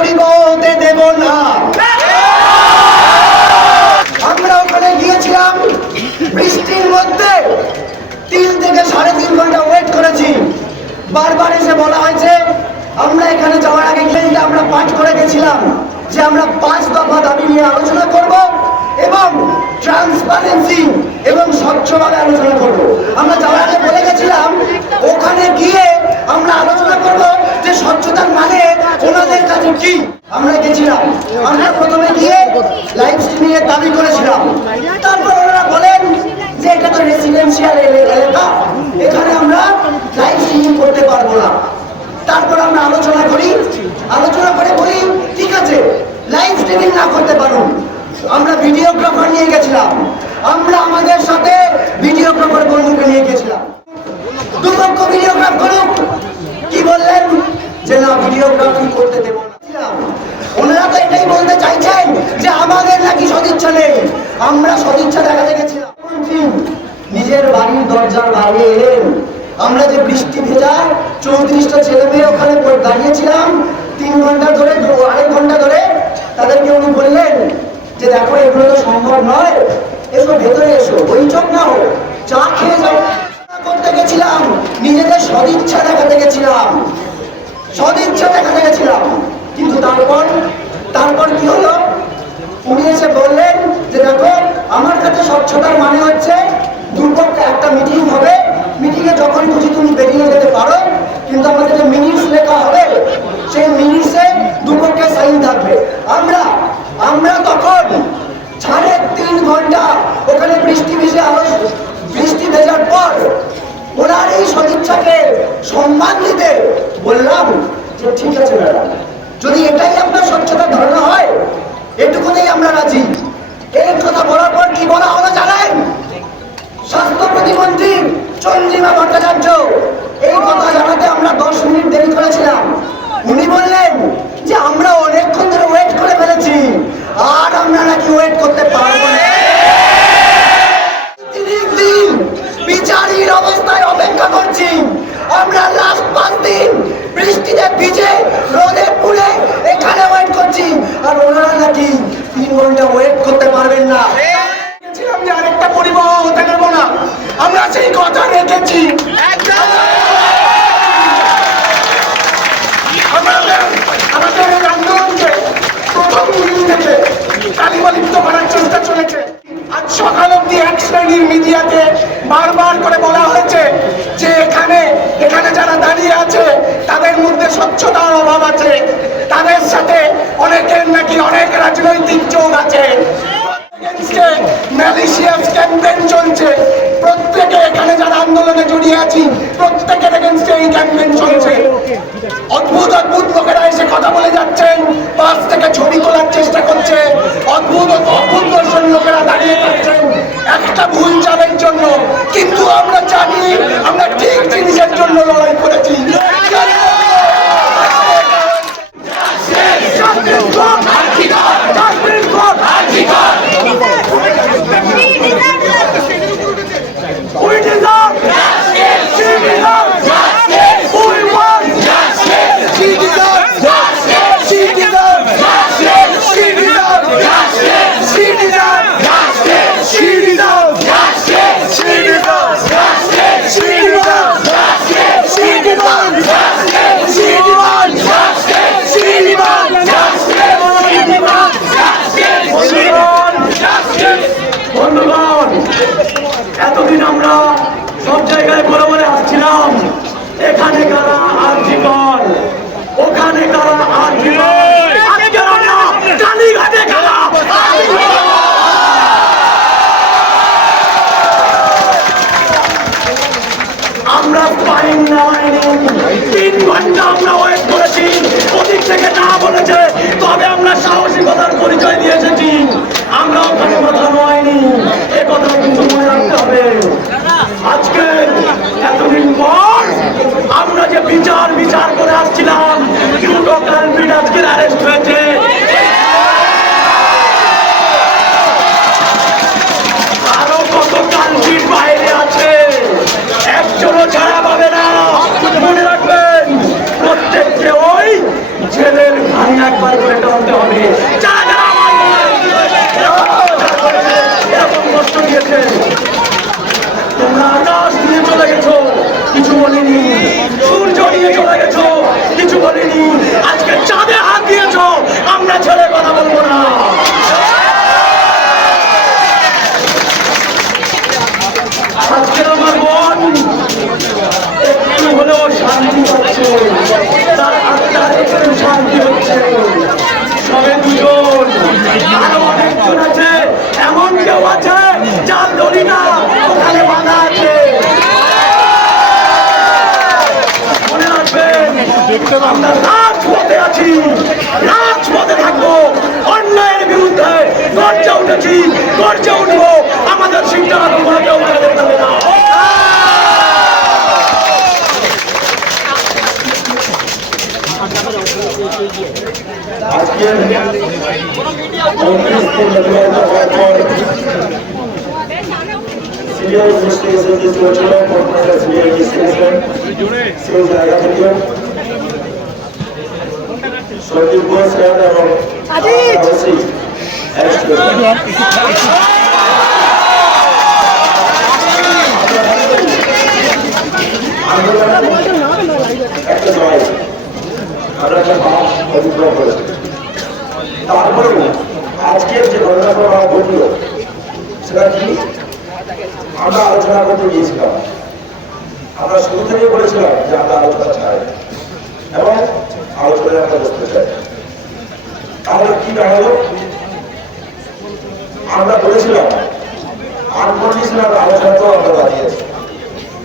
হতে দেব না। আমরা ওখানে গিয়েছিলাম, বৃষ্টির মধ্যে তিন থেকে সাড়ে তিন ঘণ্টা ওয়েট করেছি। বারবার এসে বলা হয়েছে, আমরা এখানে যাওয়ার আগে গিয়ে আমরা পাঠ করে গেছিলাম যে আমরা পাঁচ দফা দাবি নিয়ে আলোচনা করব এবং ট্রান্সপারেন্সি এবং স্বচ্ছভাবে আলোচনা করব। আমরা যাওয়ার আগে বলে গেছিলাম, ওখানে গিয়ে আমরা আলোচনা করব যে স্বচ্ছতার মানে ওনাদের কাছে কি? আমরা গেছিলাম। আমরা প্রথমে গিয়ে লাইভ স্ট্রিমিং এর দাবি করেছিলাম। তারপর ওনারা বলেন যে এটা তো রেসিডেন্সিয়াল এলাকা। এখানে আমরা লাইভ স্ট্রিমিং করতে পারব না। তারপর আমরা আলোচনা করি। আলোচনা করে বলি, ঠিক আছে লাইভ স্ট্রিমিং না করতে পারো। আমরা ভিডিওগ্রাফার নিয়ে গেছিলাম। আমরা আমাদের সাথে ভিডিওগ্রাফার বন্ধুকে নিয়ে গেছিলাম। দুপক্ষ ভিডিওগ্রাফ করুক। কি বললেন? যে না, ভিডিওগ্রাফি করতে দেবো না। ওনারা তো এটাই বলতে চাইছেন যে আমাদের নাকি সদিচ্ছা নেই। আমরা সদিচ্ছা দেখাতে গেছিলাম। নিজের বাড়ির দরজার বাইরে এলেন আমরা যে বৃষ্টি ভেজা চৌত্রিশটা ছেলে মেয়ে ওখানে দাঁড়িয়েছিলাম, তিন ঘণ্টা ধরে আড়াই ঘণ্টা ধরে, তাদেরকে উনি বললেন যে দেখো, এগুলো তো সম্ভব নয়। এসো, ভেতরে এসো বৈঠক না হোক চা খেয়ে যাও। করতে গেছিলাম, নিজেদের সদিচ্ছা দেখাতে গেছিলাম। সদিচ্ছা দেখাতে গেছিলাম। কিন্তু তারপর তারপর কি হলো? উনি এসে বললেন যে, দেখো, আমার কাছে স্বচ্ছতার মানে হচ্ছে দুপক্ষে একটা মিটিং হবে। মিটিংয়ে যখন খুশি তুমি বেরিয়ে যেতে পারো, কিন্তু আমাদের যে মিনিটস লেখা হবে, সেই মিনিটসে দুপক্ষে সাইন থাকবে। আমরা আমরা তখন সাড়ে তিন ঘণ্টা ওখানে বৃষ্টি ভিজে আলো বৃষ্টি ভেজার পর ওনার এই সদিচ্ছাকে সম্মান দিতে বললাম যে ঠিক আছে ম্যাডাম, যদি এটাই আপনার স্বচ্ছতার ধারণা হয়, এটুকুতেই আমরা রাজি। এই কথা বলার পর কি বলা হলো জানেন? স্বাস্থ্য প্রতিমন্ত্রী চন্দ্রিমা ভট্টাচার্য, এই কথা জানাতে আমরা দশ মিনিট দেরি করেছিলাম। উনি বললেন যে আমরা অনেকক্ষণ ধরে ওয়েট করে ফেলেছি, আর আমরা নাকি ওয়েট করতে পারব না তিরিশ দিন বিচারির অবস্থায় অপেক্ষা করছি। আমরা লাস্ট পাঁচ দিন বৃষ্টিতে ভিজে রোদে পুড়ে এখানে ওয়েট করছি। আর ওনারা নাকি তিন ঘণ্টা ওয়েট করতে পারবেন না। বলেছিলাম যে আরেকটা পরিবহ হতে দেব না। আমরা সেই কথা রেখেছি। আমাদের আন্দোলনকে প্রথম দিন থেকে কালিমালিপ্ত করার চেষ্টা চলেছে। আজ সকাল অব্দি এক শ্রেণির মিডিয়াতে বারবার করে বলা হয়েছে যে এখানে এখানে যারা দাঁড়িয়ে আছে, তাদের মধ্যে স্বচ্ছতার অভাব আছে। তাদের সাথে অনেকের নাকি অনেক রাজনৈতিক যোগ আছে। ম্যালেশিয়াস ক্যাম্পেন চলছে। প্রত্যেকে এখানে যারা আন্দোলনে জড়িয়ে আছি, প্রত্যেকের এগেনস্টে এই ক্যাম্পেইন চলছে। অদ্ভুত অদ্ভুত লোকেরা এসে কথা বলে যাচ্ছেন, পাশ থেকে ছবি তোলার চেষ্টা করছে। অদ্ভুত অদ্ভুত দর্শন লোকেরা দাঁড়িয়ে থাকছেন। একটা ভুল চালের জন্য কিছু বলিনি আজকে চাঁদে হাত দিয়েছ আমরা ছেড়ে কথা বলব না আজকে আমার বোন একটু হলেও শান্তি হচ্ছে তার আত্মার একটু শান্তি হচ্ছে সবে দুজন আরও অনেকজন আছে এমন কেউ আছে যার দড়ি না ওখানে বাধা আছে মনে রাখবেন আমরা রাজপথে আছি রাজপথে থাকব অন্যায়ের বিরুদ্ধে গর্জে উঠেছি গর্জে উঠবো আমাদের শিক্ষা তোমরা কেউ বাধা দেবে না আজকে চব্বিশ দিন নির্বাচিত হওয়ার পর সিরিয়াল ইনভেস্টিগেশন যে চলছিল কর্মীরা সিরিয়াল ইনভেস্টিগেশন সেই জায়গা থেকে সন্দীপ ঘোষ এবং করেছেন একটা নয় আমরা একটা মাস অতিক্রম করেছি তারপরেও আজকের যে ঘটনাক্রম ঘটল সেটা কি আমরা আলোচনা করতে গিয়েছিলাম আমরা শুরু থেকে বলেছিলাম যে আমরা আলোচনা চাই এবং আলোচনায় আমরা বসতে চাই তাহলে কি দাঁড়াল আমরা বলেছিলাম আনকন্ডিশনাল আলোচনাতেও আমরা দাঁড়িয়েছি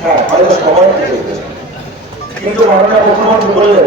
হ্যাঁ হয়তো গেছে কিন্তু মাননীয় মুখ্যমন্ত্রী বললেন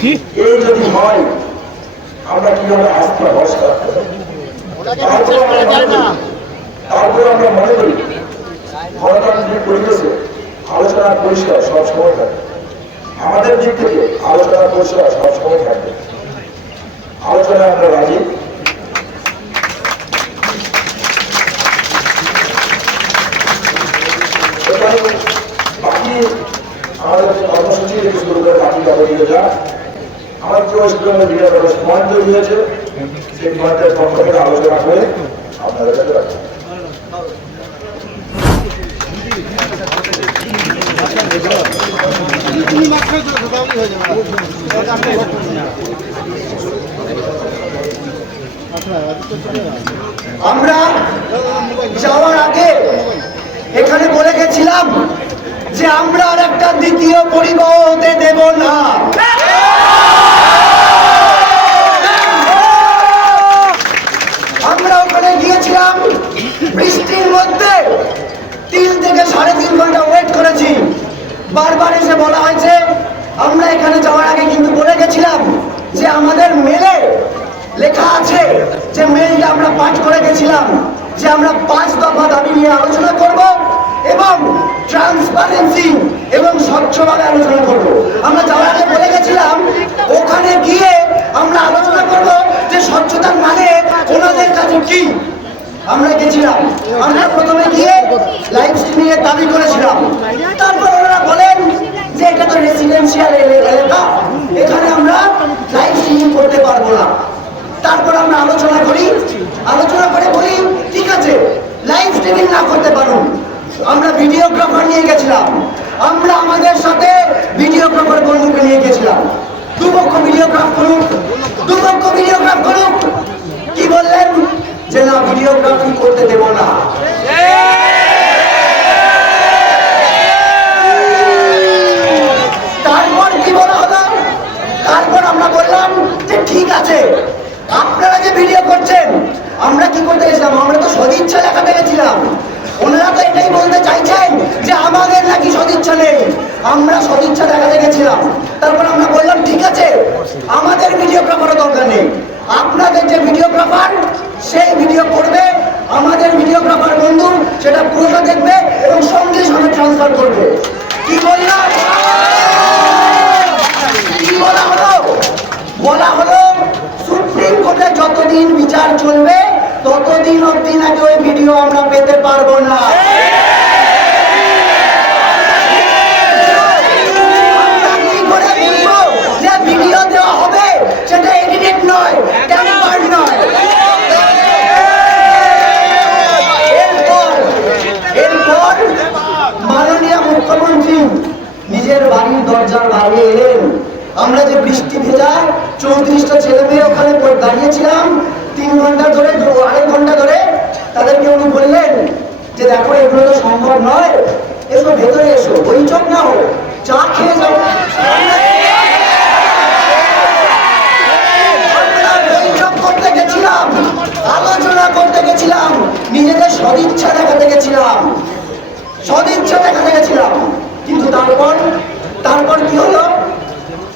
এই যদি হয় আমরা কীভাবে আস্থা ভরসা মনে তারপরে আমরা মনে করি গণতান্ত্রিক পরিবেশে আলোচনার পরিষ্কার সব সময় থাকে। আমাদের দিক থেকে আলোচনার পরিষ্কার সব সময় থাকবে আলোচনায় আমরা রাজি? বাকি আমাদের কর্মসূচি থেকে শুরু করে বাকি যাবতীয় আমরা যাওয়ার আগে এখানে বলে গেছিলাম যে আমরা আর একটা দ্বিতীয় পরিবহ হতে দেব না। ঠিক আছে। আপনারা যে ভিডিও করছেন, আমরা কি করতে গেছিলাম? আমরা তো সদিচ্ছা দেখাতে গেছিলাম। ওনারা তো এটাই বলতে চাইছেন যে আমাদের নাকি সদিচ্ছা নেই। আমরা সদিচ্ছা দেখাতে গেছিলাম। তারপর আমরা বললাম, ঠিক আছে, আমাদের ভিডিওগ্রাফারও দরকার নেই। আপনাদের যে ভিডিওগ্রাফার সেই ভিডিও করবে। আমাদের ভিডিওগ্রাফার বন্ধু, সেটা পুরোটা দেখবে এবং সঙ্গে সঙ্গে ট্রান্সফার করবে। কি বললাম? কি বলা হলো? বলা হলো, সুপ্রিম কোর্টে যতদিন বিচার চলবে, ততদিন অব্দি নাকি ওই ভিডিও আমরা পেতে পারব না আমরা কি করে বুঝব যে ভিডিও দেওয়া হবে সেটা এডিটেড নয় টেম্পার্ড নয় এরপর এরপর মাননীয় মুখ্যমন্ত্রী নিজের বাড়ির দরজার বাইরে এলেন আমরা যে বৃষ্টি ভেজা চৌত্রিশটা ছেলে মেয়ে ওখানে দাঁড়িয়েছিলাম। তিন ঘণ্টা ধরে আড়াই ঘণ্টা ধরে তাদেরকে উনি বললেন যে, দেখো, এগুলো তো সম্ভব নয়। এসো, ভেতরে এসো বৈঠক না হোক চা খেয়ে যাও করতে গেছিলাম, আলোচনা করতে গেছিলাম, নিজেদের গেছিলাম। সদিচ্ছা গেছিলাম। কিন্তু তারপর তারপর কি হলো?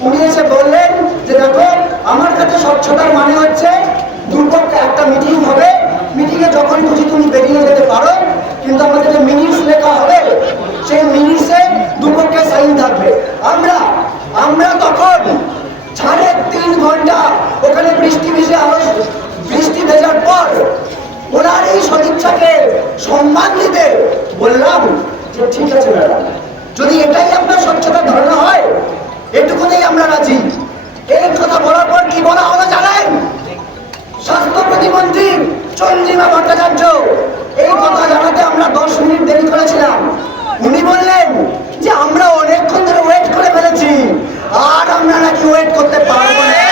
উনি এসে বললেন যে দেখো, আমার কাছে স্বচ্ছতার মানে হচ্ছে দুপক্ষে একটা মিটিং হবে। মিটিংয়ে যখন খুশি তুমি বেরিয়ে যেতে পারো, কিন্তু আমাদের যে মিনিটস লেখা হবে, সেই মিনিটসে দুপক্ষে সাইন থাকবে। আমরা আমরা তখন সাড়ে তিন ঘণ্টা ওখানে বৃষ্টি ভিজে আলো, বৃষ্টি ভেজার পর ওনার এই সদিচ্ছাকে সম্মান দিতে বললাম যে ঠিক আছে ম্যাডাম, যদি এটাই আপনার স্বচ্ছতার ধারণা হয় এটুকুতেই আমরা রাজি এই কথা বলার পর কি বলা হলো জানেন স্বাস্থ্য প্রতিমন্ত্রী চন্দ্রিমা ভট্টাচার্য এই কথা জানাতে আমরা দশ মিনিট দেরি করেছিলাম উনি বললেন যে আমরা অনেকক্ষণ ধরে ওয়েট করে ফেলেছি আর আমরা নাকি ওয়েট করতে পারব না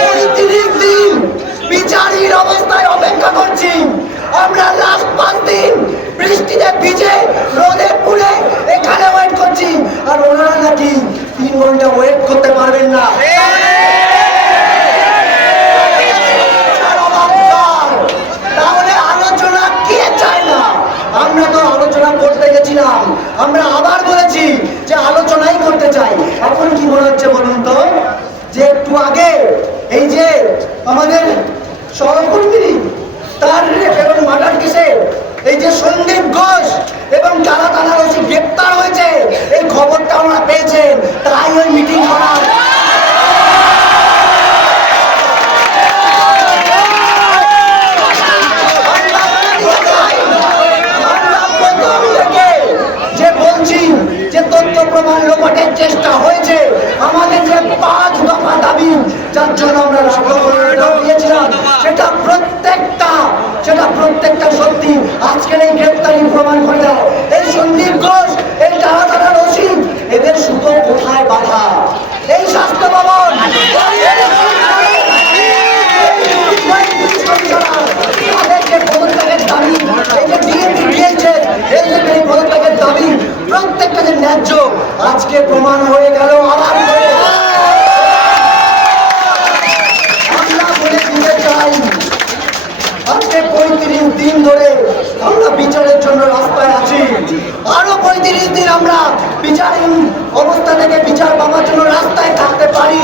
পঁয়ত্রিশ দিন বিচারীর অবস্থায় অপেক্ষা করছি আমরা লাস্ট পাঁচ দিন বৃষ্টিতে ভিজে রোদে পুড়ে এখানে ওয়েট করছি আর ওনারা নাকি তিন ঘণ্টা ওয়েট করতে পারবেন না তার অভাব কার? তাহলে আলোচনা কে চায় না আমরা তো আলোচনা করতে গেছিলাম আমরা আবার বলেছি যে আলোচনাই করতে চাই এখন কি মনে হচ্ছে বলুন তো যে একটু আগে এই যে আমাদের সহকর্মী তার রেপ এবং মার্ডার কেসে এই যে সন্দীপ ঘোষ এবং যারা তারা রসি গ্রেপ্তার হয়েছে এই খবরটা আমরা পেয়েছেন তাই ওই মিটিং করা যে বলছি যে তথ্য প্রমাণ লোপাটের চেষ্টা হয়েছে আমাদের যে পাঁচ দফা দাবি যার জন্য আমরা রাজভবনে দিয়েছিলাম সেটা প্রত্যেকটা সেটা প্রত্যেকটা সত্যি আজকের এই গ্রেপ্তারি প্রমাণ করে দাও এই সন্দীপ ঘোষ, এই তারা রশিদ এদের সুতো কোথায় বাধা? এই স্বাস্থ্য ভবন প্রত্যেকটা যে ন্যায্য, আজকে প্রমাণ হয়ে গেল, আবার হয়ে গেল। আমরা বলে দিতে চাই আজকে পঁয়ত্রিশ দিন ধরে আমরা বিচারের জন্য রাস্তায় আছি আরও পঁয়ত্রিশ দিন আমরা বিচারহীন অবস্থা থেকে বিচার পাওয়ার জন্য রাস্তায় থাকতে পারি।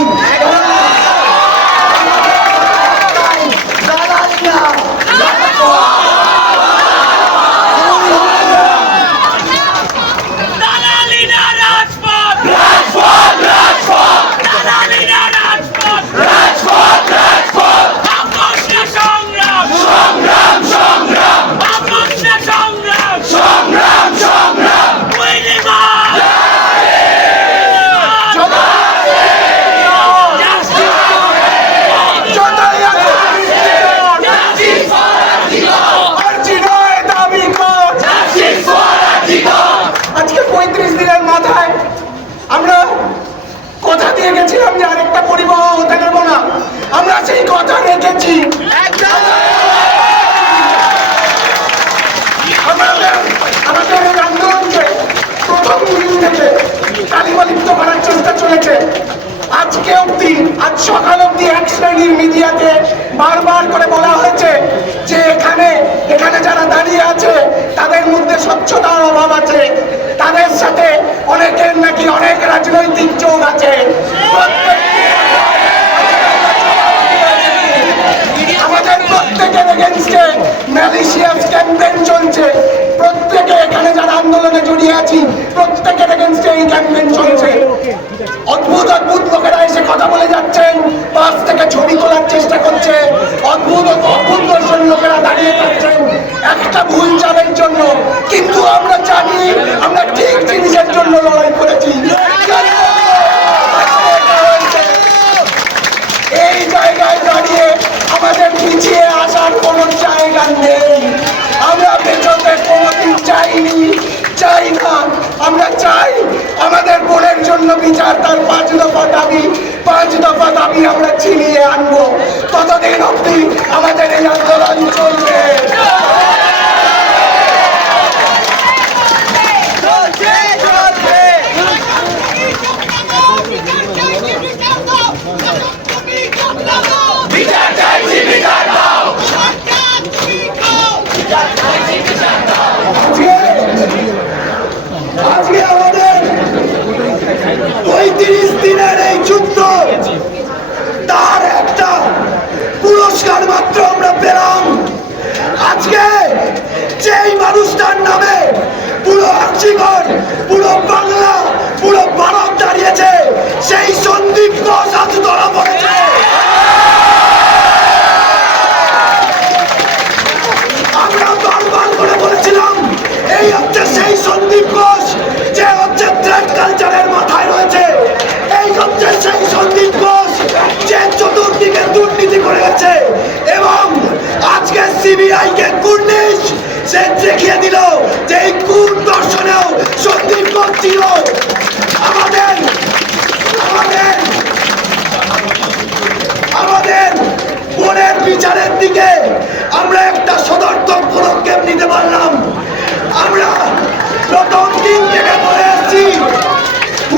অনেকের সাথে অনেকের নাকি অনেক রাজনৈতিক জোর আছে। চলছে। প্রত্যেকে এখানে যারা আন্দোলনে প্রত্যেকের এই চলছে। অদ্ভুত অদ্ভুত লোকেরা এসে কথা বলে যাচ্ছেন, পাশ থেকে ছবি তোলার চেষ্টা করছে। অদ্ভুত লোকেরা দাঁড়িয়ে থাকছেন। একটা ভুল চালের জন্য, কিন্তু আমরা জানি, আমরা ঠিক জিনিসের জন্য লড়াই করেছি। এই জায়গায় দাঁড়িয়ে আমাদের পিছিয়ে আসার কোনো জায়গা নেই আমরা পেছনে কোনোদিন চাইনি, চাই না আমরা চাই আমাদের বোনের জন্য বিচার, তার পাঁচ দফা দাবি পাঁচ দফা দাবি আমরা ছিনিয়ে আনব। ততদিন অবধি আমাদের এই আন্দোলন চলবে। বিচার চাইছি বিচার দাও আজকে আজকে আমাদের পঁয়ত্রিশ দিনের এই যুদ্ধ তার একটা পুরস্কার মাত্র আমরা পেলাম আজকে যেই মানুষটার নামে পুরো আর্চিগণ পুরো বাংলা, পুরো ভারত দাঁড়িয়েছে, সেই সন্দীপ ঘোষ আজ ধরা পড়েছে। আমরা বারবার করে বলেছিলাম, এই হচ্ছে সেই সন্দীপ ঘোষ যে হচ্ছে ট্রেড কালচারের মাথায় রয়েছে। এই হচ্ছে সেই সন্দীপ ঘোষ যে চতুর্দিকে দুর্নীতি করে গেছে। এবং আজকে সিবিআই সে দেখিয়ে দিল যে এই কুর দর্শনেও সন্দীপ ছিল। আমাদের আমাদের আমাদের বোনের বিচারের দিকে আমরা একটা সদর্থক পদক্ষেপ নিতে পারলাম। আমরা প্রথম দিন থেকে বলে আসছি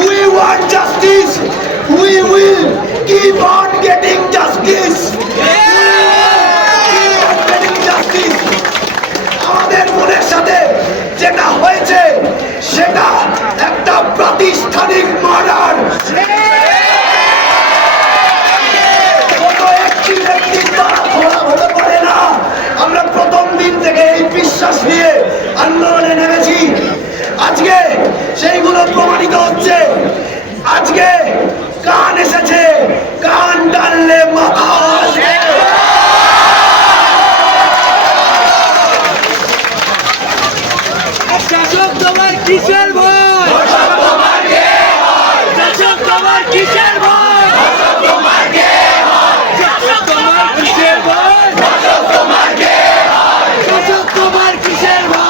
we want justice we will keep on getting justice আমাদের বোনের সাথে যেটা হয়েছে সেটা একটা প্রাতিষ্ঠানিক মার্ডার। আন্দোলনে নেমেছি। আজকে সেইগুলো প্রমাণিত হচ্ছে আজকে কান এসেছে কান টানলে মাথা আসে শাসক তোমার কিসের ভয় শাসক তোমার কিসের ভয় শাসক তোমার কিসের ভয় শাসক তোমার কিসের ভয়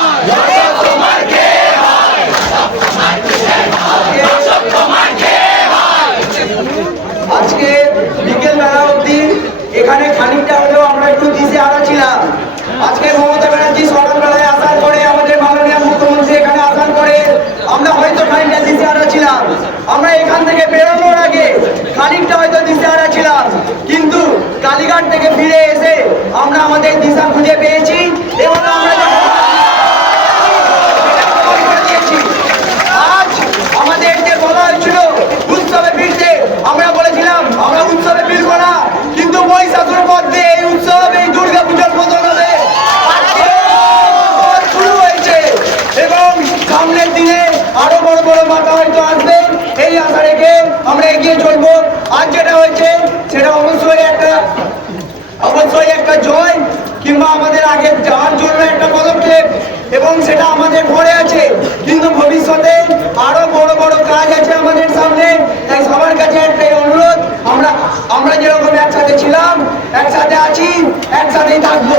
আজকে বিকেল বেলা অবধি এখানে খানিকটা হলেও আমরা একটু দিশে আড়া ছিলাম আজকে মমতা ব্যানার্জি সকালবেলায় আসার পরে আমাদের মাননীয় মুখ্যমন্ত্রী এখানে আসার পরে আমরা হয়তো খানিকটা দিশে আড়া ছিলাম আমরা এখান থেকে বেরোনোর আগে খানিকটা হয়তো দিশে আড়া ছিলাম কিন্তু কালীঘাট থেকে ফিরে এসে আমরা আমাদের দিশা খুঁজে পেয়েছি এবং আমরা যখন প্রমাণ করে দিয়েছি। আজ আমাদের যে বলা হয়েছিল উৎসবে ফিরতে আমরা বলেছিলাম আমরা উৎসবে ফিরবো না কিন্তু মহিষাসুর মধ্যে এই উৎসব এই দুর্গা পুজোর মতন হবে আজকে উৎসব শুরু হয়েছে এবং সামনের দিনে আরও বড় বড় মাথা হয়তো আসবে এই আশা রেখে আমরা এগিয়ে চলবো আজ যেটা হয়েছে সেটা অবশ্যই একটা অবশ্যই একটা জয় কিংবা আমাদের আগে যাওয়ার জন্য একটা পদক্ষেপ। এবং সেটা আমাদের পরে আছে, কিন্তু ভবিষ্যতে আরও বড় বড় কাজ আছে আমাদের সামনে। তাই সবার কাছে একটাই অনুরোধ, আমরা আমরা যেরকম একসাথে ছিলাম, একসাথে আছি, একসাথেই থাকব।